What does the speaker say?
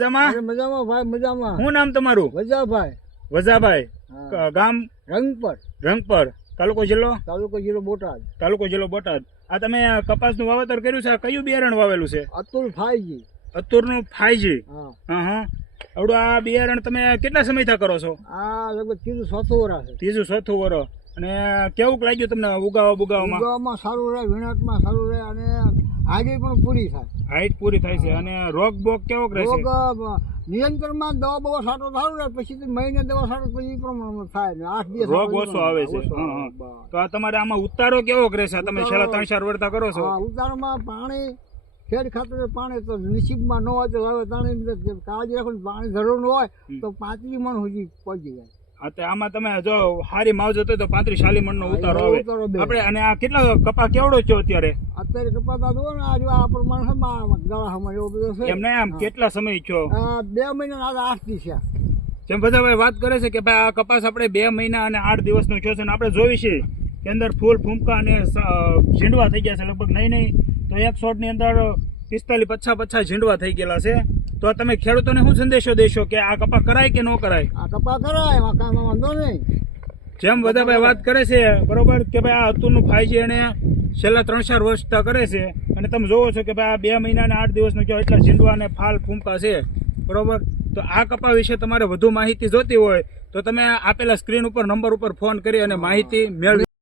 મજામાં ભાઈ, મજામાં. શું નામ તમારું? વજાભાઈ. વજાભાઈ. ગામ રંગપર, તાલુકો જિલ્લો બોટાદ. બોટાદ. આ તમે કપાસનું વાવેતર કર્યું છે, આ કયું બિયારણ વાવેલું છે? અતુલ 5G. અતુરનું 5G. હા. આવડું આ બિયારણ તમે કેટલા સમયથી કરો છો? આ લગભગ ત્રીજું ચોથું વર્ષ છે. ત્રીજું ચોથું વર્ષ. અને કેવું લાગ્યું તમને ઉગાવવામાં? સારું રહે, વિનાટમાં સારું રહે અને હાઈટ પણ પૂરી થાય. હાઈટ પૂરી થાય છે. અને રોગ બોગ કેવો રહેશે? નિયંત્રણમાં દવા બવા સાટો સારું રહે, પછી મહિને દવા સાટો પછી પ્રમાણમાં થાય ને 8 દિવસ રોગ ઓછો આવે છે. તો આ તમારે આમાં ઉતારો કેવો રહેશે? તમે છેલ્લા 3-4 વર્ષ કરો છો. ઉતારોમાં પાણી ખેડ ખાતર પાણી તો નસીબમાં ન હોય તો હવે કાળજી રાખો. પાણી જરૂર હોય તો 35 મણ સુધી પહોંચી જાય. આમાં તમે જો સારી માવજત હોય તો 35-40 મણ નો ઉતારો આવે આપણે. અને આ કેટલા કપા કેવડો છો અત્યારે? કપા જુઓ ને આ પ્રમાણે એવો બધો છે. એમને આમ કેટલા સમય છો? 2 મહિના 8 દિવસ. જેમ બધા ભાઈ વાત કરે છે કે ભાઈ આ કપાસ આપણે 2 મહિના અને 8 દિવસનો છો છે. અને આપણે જોઈ છે કે અંદર ફૂલ ફૂમકા અને ઝીંડવા થઈ ગયા છે. લગભગ નહીં તો એક છોડની અંદર 45-50 ઝીંડવા થઈ ગયેલા છે. તો તમે ખેડૂતોને શું સંદેશો દેશો કે આ કપા કરાય કે ન કરાય? આ કપા કરાય, વાંધો નહીં. જેમ બધા ભાઈ વાત કરે છે બરોબર કે ભાઈ આ અતુલનું 5G અને છેલ્લા 3-4 વર્ષથી કરે છે. અને તમે જોવો છો કે ભાઈ આ 2 મહિના અને 8 દિવસનો જો એટલા ઝીંડવા અને ફાલ ફૂમકા છે બરોબર. તો આ કપા વિશે તમારે વધુ માહિતી જોતી હોય તો તમે આપેલા સ્ક્રીન ઉપર નંબર ઉપર ફોન કરી અને માહિતી મેળવી